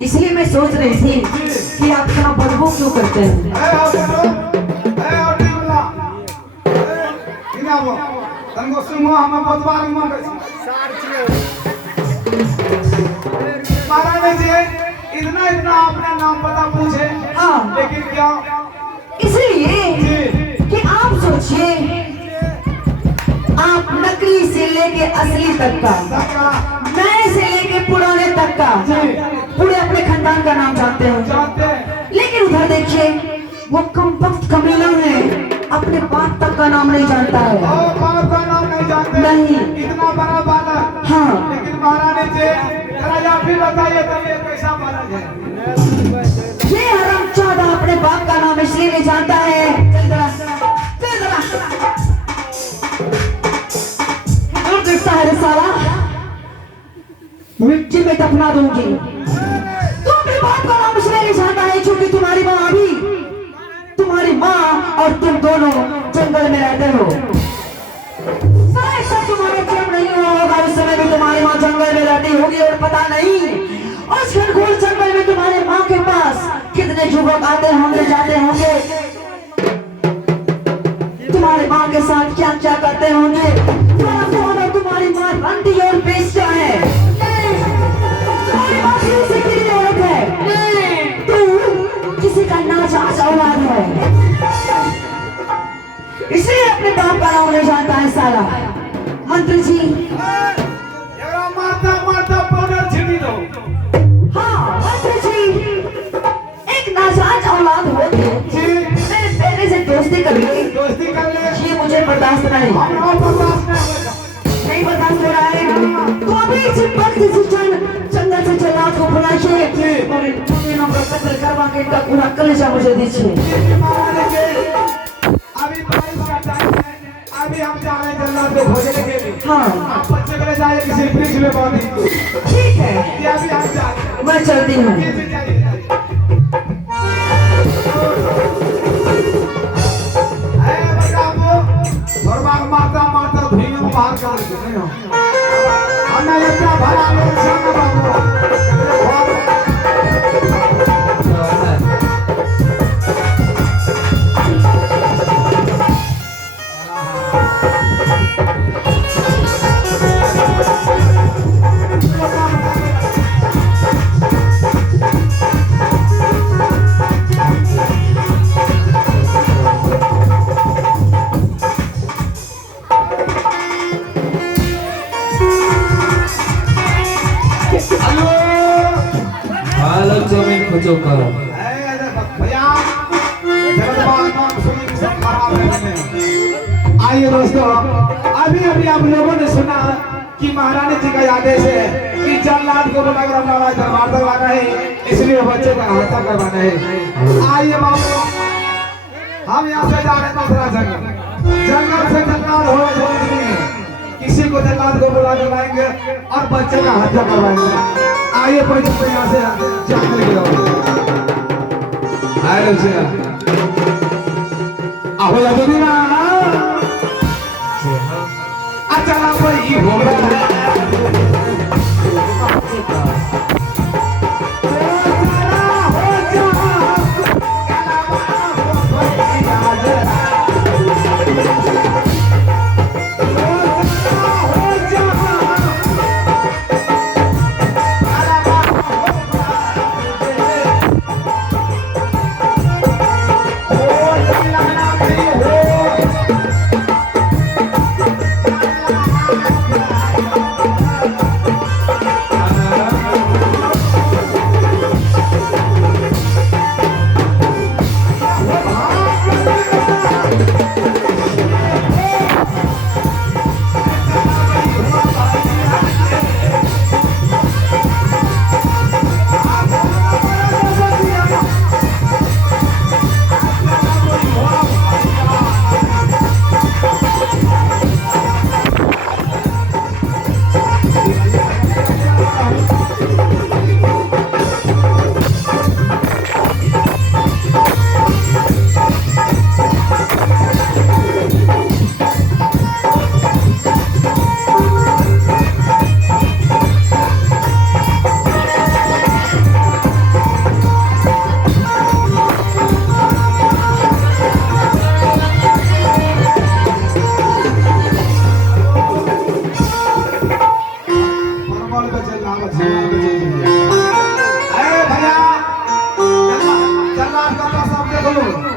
इसलिए मैं सोच रही थी कि आप इतना बदबू क्यों करते हैं? ए आओ ए टिमला। इना वो तनको सुनो हम बदबार में महाराज जी इतना इतना आपने नाम पता पूछे। हाँ। लेकिन क्या इसलिए कि आप सोचिए, आप नकली से लेके असली तक का, नए से लेके पुराने तक का पूरे अपने खानदान का नाम जानते हैं। जानते हैं। लेकिन उधर देखिए वो कमबख्त कमीना है, अपने बाप तक का नाम नहीं जानता है। और बाप का नाम नहीं जानते। नहीं। इतना बड़ा बालक। हाँ। लेकिन महाराज जी जरा आप भी बताइए तो ये कैसा बालक है? ये हरामजादा अपने बाप का नाम इसलिए नहीं जानता है। चल जरा, चल जरा। दूर दिखता है रे साला, मिट्टी में दफना दूंगी। तू अपने बाप का नाम इसलिए नहीं जानता है क्योंकि तुम्हारी माँ अभी, तुम्हारी माँ और तुम दोनों जंगल में रहते हो। शायद तक तुम्हारा जन्म नहीं हुआ होगा, उस समय भी तुम्हारी माँ जंगल में रहती होगी और पता नहीं उस घनघोर जंगल में तुम्हारे माँ के पास कितने युवक आते होंगे जाते होंगे, तुम्हारे माँ के साथ क्या क्या करते होंगे। तुम्हारी माँ रंडी और बेस्टा है, तुम्हारी माँ से गिरी औरत है, तू किसी का नाजायज औलाद है, इसलिए अपने बाप का नाम नहीं जानता है साला। मंत्री जी मारता मारता पाउडर छिड़ी दो। हाँ मंत्री जी, एक नाजायज औलाद हो के मेरे बेटे से दोस्ती कर ली, दोस्ती कर ले। ये मुझे बर्दाश्त नहीं नहीं बर्दाश्त हो रहा है। तो अभी इसी वक्त इसी जंगल से जल्लाद को बुलाइए और इन्हें नंबर कत्ल करवा के इनका पूरा कलेजा मुझे दीजिए। अभी बारिश का टाइम है, अभी हम जा रहे हैं जल्लाद को खोजने के लिए। हाँ आप बच्चे के लिए जाइए किसी वृक्ष में बांधिए। ठीक है, ये अभी हम जा रहे हैं। मैं चलती हूँ। जी, जी, जाइए, जाइए। ए बेटा वो भरवाग मारता मारता धुइयों बाहर कर देते हैं। हमने इतना भरा लोग संग बाबू। पालक चाउमीन खोजो का भैया जगत सुनी कि सब खराब है। आइए दोस्तों, अभी अभी आप लोगों ने सुना कि महारानी जी का आदेश है कि जल्लाद को बुलाकर हमारा दरबार करवाना है, इसलिए बच्चे का हत्या करवाना है। आइए बाबू, हम यहाँ से जा रहे हैं दूसरा जंगल। जंगल से जल्लाद हो किसी को जल्लाद को बुला कर लाएंगे और बच्चे का हत्या करवाएंगे। आइए पहले यहाँ से जाकर के आओ। आए लोग से आओ, जाओ ना।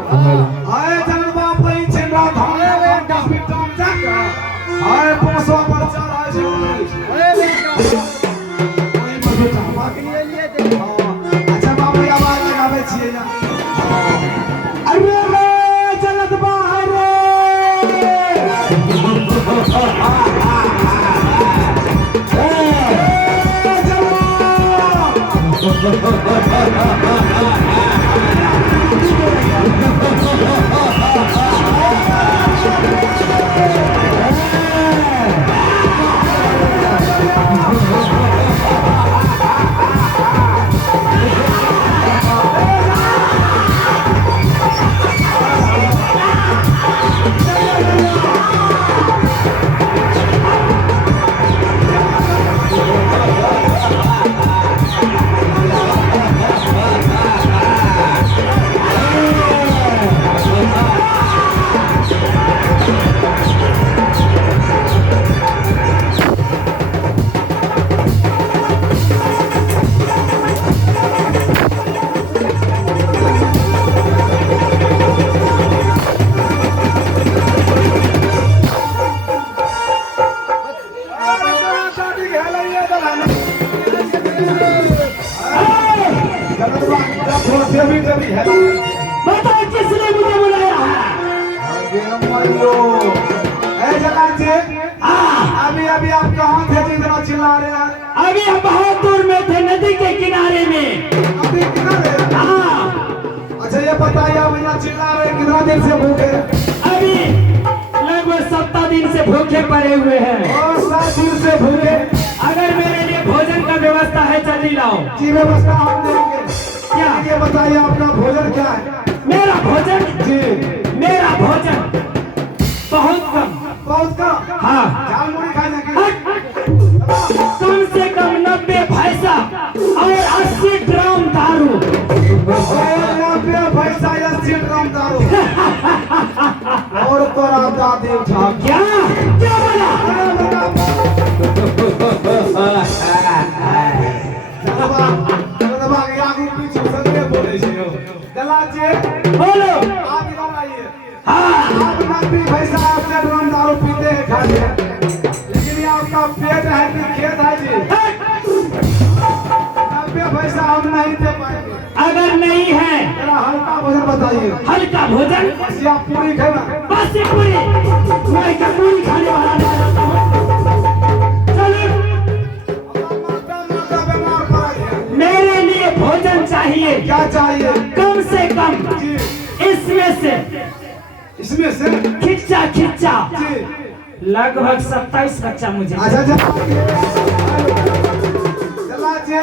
आए चल बाप वही छिंडा धाने रे डस्टबिन काम जाका आए 500 पर चला जो वही बेटा बाकी ये देखो अच्छा बाबू आवाज लगावे छिए ना अरे रे चलत बाहर बताओ किसने मुझे बुलाया है? अभी अभी आप कहाँ थे जितना चिल्ला रहे हैं? अभी हम बहुत दूर में थे, नदी के किनारे में। अभी किनारे? हाँ, अच्छा ये बताइए आप यहाँ चिल्ला रहे हैं, कितना दिन से भूखे? अभी लगभग 7 दिन से भूखे पड़े हुए हैं। और 7 दिन से भूखे? अगर मेरे लिए भोजन का व्यवस्था है, जल्दी लाओ। जी व्यवस्था हम देंगे। क्या? ये बताइए आपका भोजन क्या है? मेरा भोजन? जी मेरा भोजन बहुत कम। बहुत का? हाँ, झाल मुड़ी खाने की? कम से कम 90 भैंसा और 80 ड्रम दारू। 90 पैसा या 80 ड्रम दारू और तोरा दादी उठा क्या क्या बोला? बोलो। हाँ, आप 90 पैसा आपने ड्रम दारू पीते हैं खाते हैं, लेकिन ये आपका पेट है कि खेत है जी? 90 पैसा हम नहीं दे पाएंगे। अगर नहीं है जरा हल्का भोजन बताइए। हल्का भोजन, बस या पूरी खाना? बस ये पूरी। मैं क्या पूरी खाने वाला नहीं रहता हूँ। चलो, माता बीमार पड़ा गया। मेरे लिए भोजन चाहिए, क्या चाहिए? कम से कम जी इसमें से इसमें से खिच्चा खिच्चा जी लगभग 27 बच्चा मुझे। अच्छा चला जी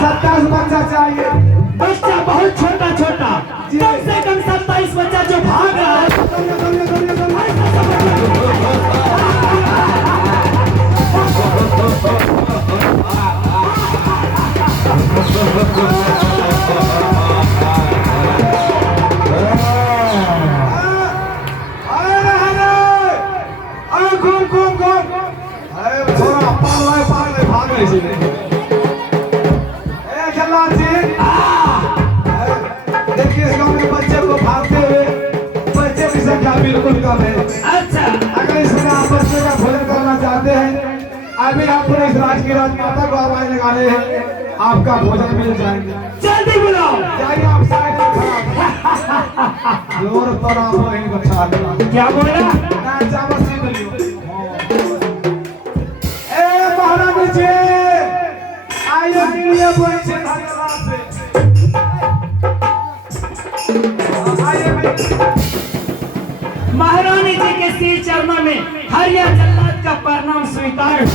27 बच्चा चाहिए। बच्चा बहुत छोटा छोटा, कम से कम 27 बच्चा जो भाग रहा है। देखिए इस गाँव में बच्चे को भागते हुए बच्चे की संख्या बिल्कुल कम है। अच्छा, अगर इसमें आप बच्चे का भोजन करना चाहते हैं, अभी आप पूरे इस राज की राजमाता को आवाज लगा रहे हैं, आपका भोजन मिल जाएंगे। जल्दी बुलाओ। जाइए आप साइड में खड़ा जोर पर आप वहीं बचा लेना। क्या बोला? ना चावल सीख लियो। ए महारानी जी आइए मिलिए बोले महारानी जी के सिर चरणों में हरिया जल्लाद का प्रणाम स्वीकार है।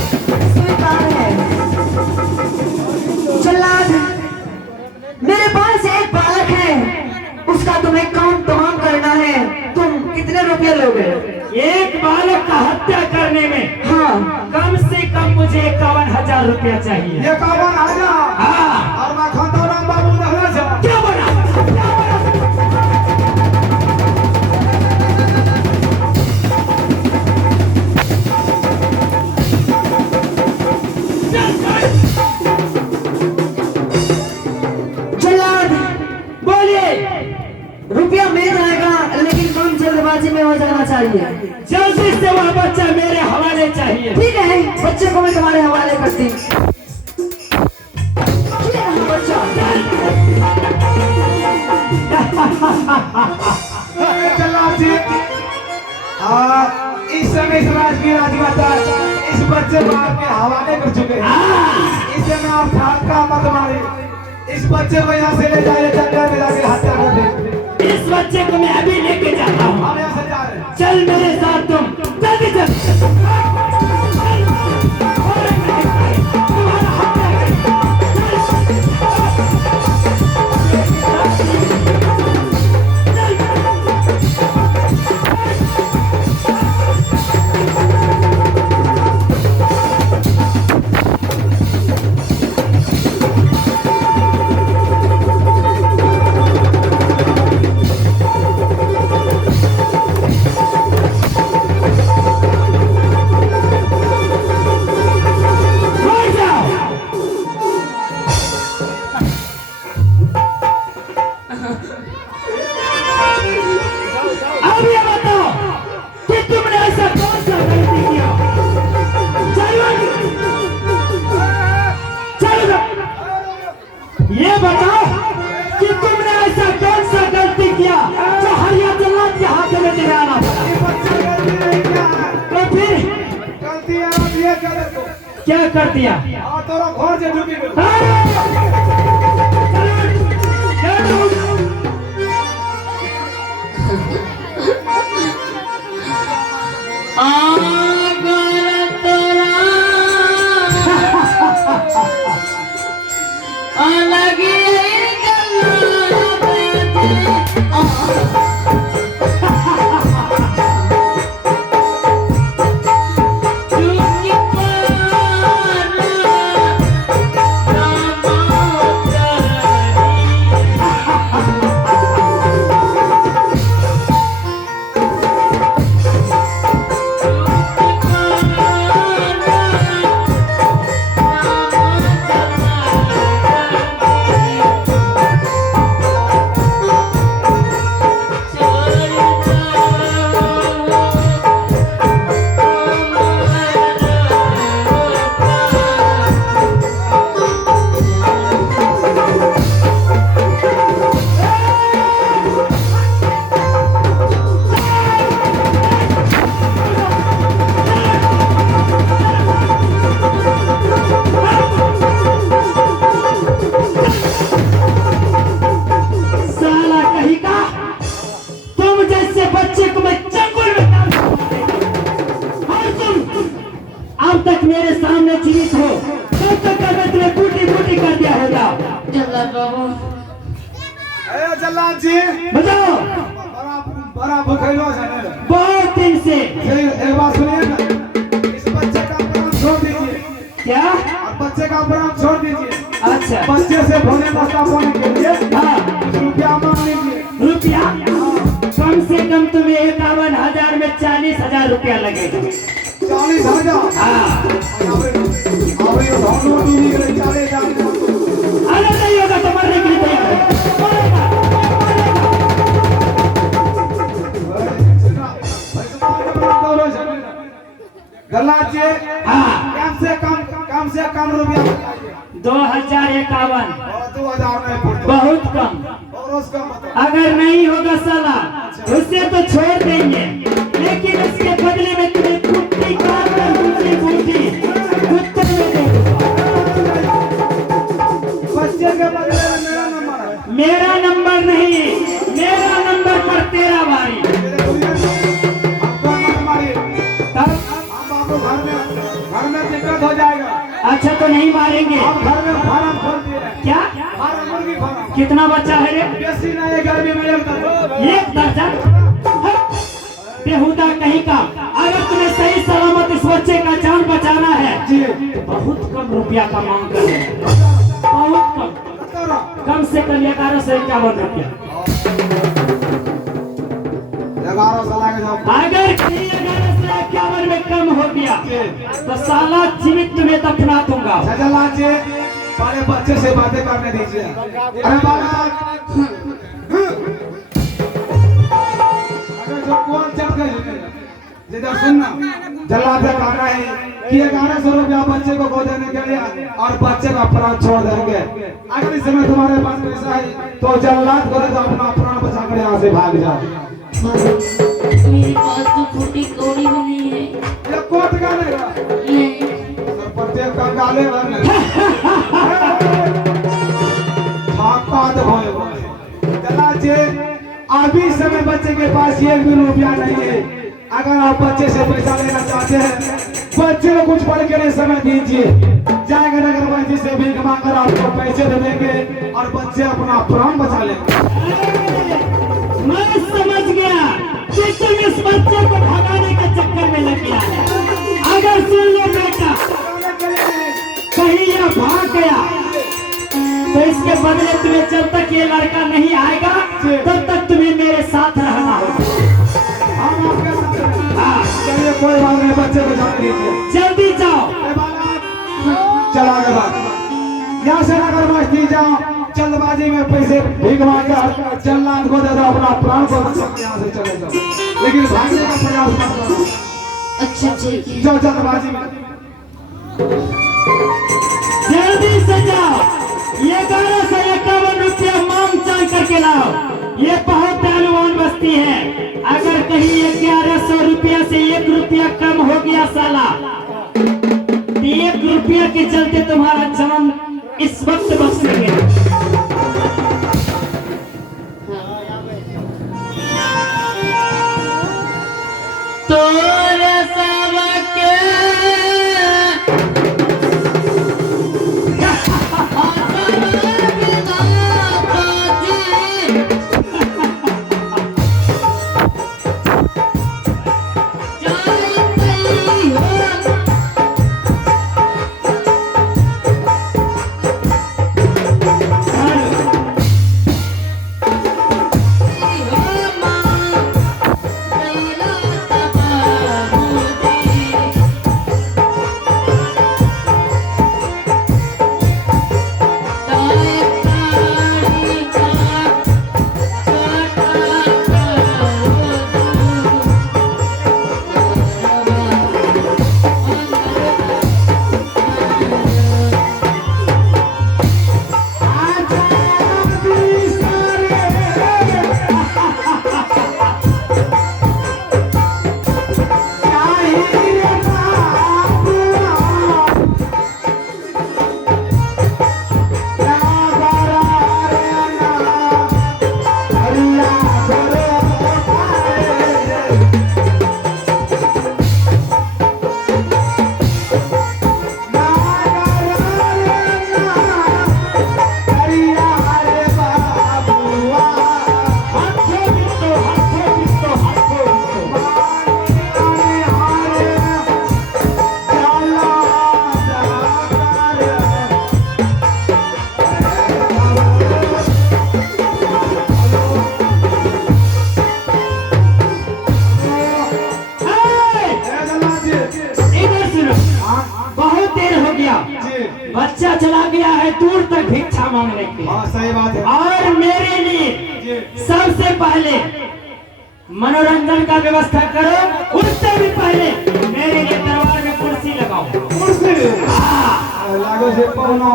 जल्लाद, मेरे पास एक बालक है, उसका तुम्हें काम तमाम करना है। तुम कितने रुपये लोगे? एक बालक का हत्या करने में हाँ, कम से कम मुझे 51,000 रुपया चाहिए। ये 51,000? हाँ। और मैं खाता राम बाबू नहला जा। क्या बोला? जल्लाद, बोलिए। रुपया मिल जाएगा, लेकिन कम जल्दबाजी में हो जाना चाहिए। जल्दी से वह बच्चा मेरे हवाले चाहिए। ठीक है, बच्चे को मैं तुम्हारे हवाले करती हूँ। ये रहा बच्चा। जल्लाद जी, इस समय इस राज की राजमाता इस बच्चे को आपके हवाले कर चुके हैं। इसे मैं आप का मत मारे, इस बच्चे को यहाँ से ले जाए, जंगल में जाके हत्या कर दे। इस बच्चे को मैं अभी लेके जाता हूँ। हम यहाँ से जा रहे हैं। चल मेरे साथ, तुम जल्दी चल। अब ये बताओ कि तुमने ऐसा कौन सा गलती किया? चलो ये बताओ कि तुमने ऐसा कौन सा गलती किया जो हरिया जल्लाद के हाथ में तेरे आना पड़ा? ये बच्चा गलती नहीं किया है। तो फिर गलती आप ये करे तो क्या कर दिया? तोरा घर से ढूंढी गई। मेरे सामने जीवित हो तब तक मैं तुम्हें बूटी बूटी कर दिया होगा। जल्लाद बाबू, जल्लाद जी बताओ, बड़ा भूखेलो है ना? बहुत दिन से। एक बात सुनिए ना, इस बच्चे का अपराध छोड़ दीजिए। क्या? और बच्चे का अपराध छोड़ दीजिए। अच्छा, बच्चे से भोले नाश्ता पाने के लिए हाँ, रुपया मांग लीजिए। रुपया? कम से कम तुम्हें 51,000 में 40,000 रुपया लगेगा। 40,000? हाँ, अगर नहीं होगा तो मरने के लिए तैयार है। जल्लाद जी, हाँ, कम से कम रुपया 2051, और 2,000 नहीं पड़ता। बहुत कम। और उसका मतलब अगर नहीं होगा साला उससे तो छोड़ देंगे, लेकिन उसके बदले में तुम्हें कुत्ती काट कर बूटी बूटी कुत्ते में दे दूंगा। बच्चे के बदले में मेरा नंबर है। मेरा नंबर नहीं, मेरा नंबर पर तेरा बारी। आपको मत मारिए, तब अब आपको घर में दिक्कत हो जाएगा। अच्छा तो नहीं मारेंगे। आप घर में फार्म खोल दिए। क्या? फार्म, मुर्गी फार्म। कितना बच्चा है रे? बेसी नहीं, गर्मी में एक दर्जन। एक दर्जन? बेहुदा कहीं का। अगर तुम्हें सही सलामत इस बच्चे का जान बचाना है जी, तो बहुत कम रुपया का मांग कर रहे हैं। बहुत कम से कम 1151 रुपया। 1100 लाख जाओ। अगर 1151 में कम हो गया तो साला जीवित तुम्हें दफना दूंगा। जल्लाद जी, सारे बच्चे से बातें करने दीजिए। अरे बाबा, सुनना, जल्लाद का कहना है कि 1100 रुपया बच्चे को देने के लिए और बच्चे का प्राण छोड़ देंगे। अगर इस समय तुम्हारे पास पैसा है तो जल्लाद को दे दो, अपना प्राण बचा कर यहाँ से भाग जाओ। मेरे पास तो फूटी कौड़ी भी नहीं है। ये कोट गालेगा नहीं, प्रत्येक का गाले वाले ठाकात होए जल्लाद जी, अभी समय बच्चे के पास 1 भी रुपया नहीं है। अगर आप बच्चे से पैसा लेना चाहते हैं, बच्चे को कुछ पढ़ के लिए समय दीजिए। जाएगा नगरपंचायत से भीख मांगकर आपको पैसे देंगे और बच्चे अपना प्राण बचा लेंगे। मैं समझ गया कि तुम इस बच्चे को भगाने के चक्कर में लग गया है। अगर सुन लो बेटा, कहीं यह भाग गया तो इसके बदले तुम्हें जब तक ये लड़का नहीं आएगा तब तक तुम्हें मेरे साथ रहना होगा। हम आपके साथ चलिए, कोई बात नहीं, बच्चे को जाने दीजिए। जल्दी जाओ। चला आगे बात, यहाँ से नगरपंचायत जाओ, जल्दबाजी में पैसे भीख मांगकर जल्लाद को दे दो, अपना प्राण को बचा के यहाँ से चले जाओ, लेकिन भागने का प्रयास मत करो। अच्छा ठीक है। जो जल्दबाजी में जल्दी से जाओ। ये 1151 रुपया मांग चाल करके लाओ। ये बहुत पहलवान बस्ती है। अगर कहीं 1100 रुपया से 1 रुपया कम हो गया साला, तो 1 रुपया के चलते तुम्हारा जान इस वक्त बच सके। बच्चा चला गया है दूर तक भिक्षा मांगने के लिए। हाँ सही बात है। और मेरे लिए सबसे पहले मनोरंजन का व्यवस्था करो, उससे भी पहले मेरे लिए दरबार में कुर्सी लगाओ। कुर्सी लागो से पौना